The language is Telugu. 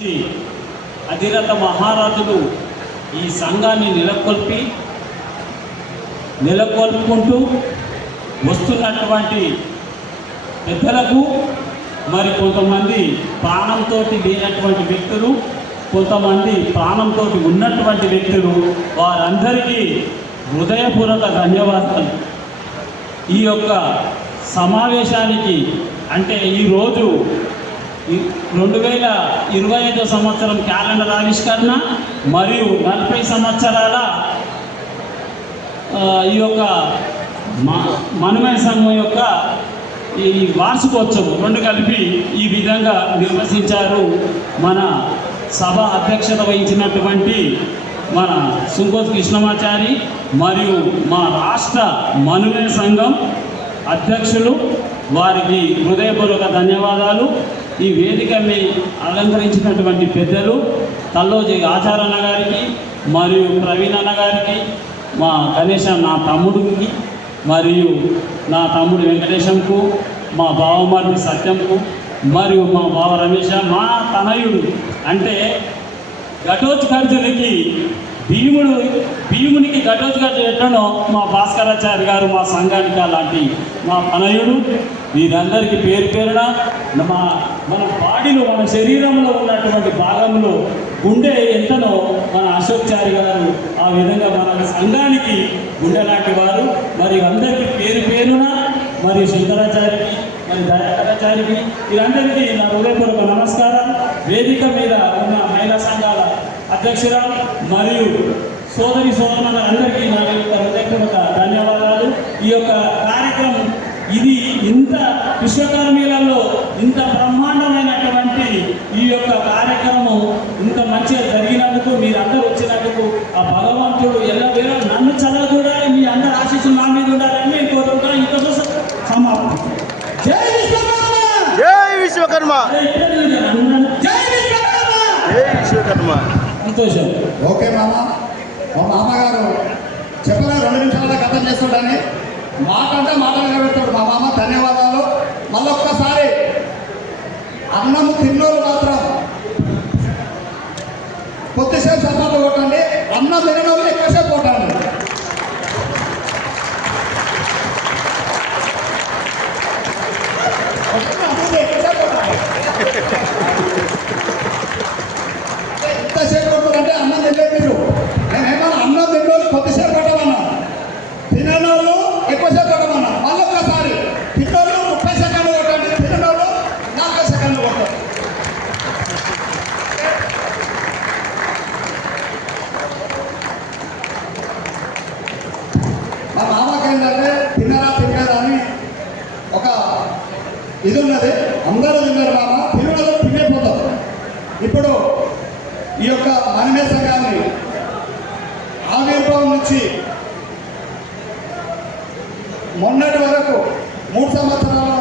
అధిరథ మహారాజులు ఈ సంఘాన్ని నెలకొల్పుకుంటూ వస్తున్నటువంటి పెద్దలకు మరి కొంతమంది ప్రాణంతో లేనటువంటి వ్యక్తులు, కొంతమంది ప్రాణంతో ఉన్నటువంటి వ్యక్తులు, వారందరికీ హృదయపూర్వక ధన్యవాదాలు. ఈ యొక్క సమావేశానికి అంటే ఈరోజు 2025 సంవత్సరం క్యాలెండర్ ఆవిష్కరణ మరియు 40 సంవత్సరాల ఈ యొక్క మనమే సంఘం యొక్క ఈ వార్షికోత్సవం రెండు కలిపి ఈ విధంగా నిర్వహించారు. మన సభ అధ్యక్షత వహించినటువంటి మన సుంకోత్ కృష్ణమాచారి మరియు మా రాష్ట్ర మనమే సంఘం అధ్యక్షులు, వారికి హృదయపూర్వక ధన్యవాదాలు. ఈ వేదికని అలంకరించినటువంటి పెద్దలు తల్లోజీ ఆచారన్న గారికి మరియు ప్రవీణ్ అన్న గారికి, మా గణేష్ నా తమ్ముడికి మరియు నా తమ్ముడు వెంకటేశంకు, మా బావమర్ది సత్యంకు మరియు మా బావ రమేష్, మా తనయుడు అంటే ఘటోత్కర్జునికి భీమునికి ఘటోత్కర్జు ఎట్లనో మా భాస్కరాచార్య గారు మా సంఘానికి అలాంటి మా తనయుడు. వీరందరికీ పేరు పేరున మన బాడీలో మన శరీరంలో ఉన్నటువంటి భాగంలో గుండె ఎంతనో మన అశోక్చారి గారు ఆ విధంగా మన సంఘానికి గుండె లాంటి వారు. మరి అందరికీ పేరు పేరున మరియు శంకరాచారికి మరి దయాకరాచారికి వీరందరికీ నా హృదయపూర్వక నమస్కారం. వేదిక మీద ఉన్న మహిళా సంఘాల అధ్యక్షురాలు మరియు సోదరులందరికీ నా యొక్క హృదయపూర్వక ధన్యవాదాలు. ఈ యొక్క కార్యక్రమం ఇది ఇంత విశ్వకర్మీలలో ఇంత బ్రహ్మాండమైనటువంటి ఈ యొక్క కార్యక్రమం ఇంత మంచిగా జరిగినందుకు, మీరందరూ వచ్చినందుకు ఆ భగవంతుడు ఎల్లవేళ నన్ను చదవకూడాలి, మీ అందరు ఆశీస్సులు నా మీద ఉండాలని నేను కోరుకుంటున్నాను. ఇంకోసం సమాప్తం. జై విశ్వకర్మ, జై విశ్వకర్మ, జై విశ్వకర్మ, జై విశ్వకర్మ. సంతోషం. ఓకే మామ, మా మామగారు చెప్పలే 2 నిమిషాల గతం చేస్తుండని మాట నిలబెడతాడు మా మామ. ధన్యవాదాలు. మళ్ళొక్కసారి అన్నము తిన్నోళ్ళు మాత్రం కొద్దిసేపు సత్తాలు కొట్టండి, అన్నం తినోళ్ళు ఎక్కువసేపు కొట్టండి. ఎంతసేపు కొట్టారంటే అన్నం తినలేదు మీరు. నేనేమన్నా అన్నం తిన్నోళ్ళు కొద్దిసేపు కొట్టమన్నా, తినోళ్ళు ఎక్కువసేపు కొట్టమన్నా. మళ్ళొక్కసారి తిన్నోళ్ళు 30 సెకండ్లు కొట్టండి, తినోళ్ళు 40 సెకండ్లు కొట్టండి. మా మామకి ఏంటంటే తిన్నారా అని ఒక ఇది ఉన్నది. అందరూ తిన్నారు మామ, తినడం తినేపోతారు. ఇప్పుడు ఈ యొక్క మనమే సంఘాన్ని ఆవిర్భావం నుంచి మొన్నటి వరకు 3 సంవత్సరాల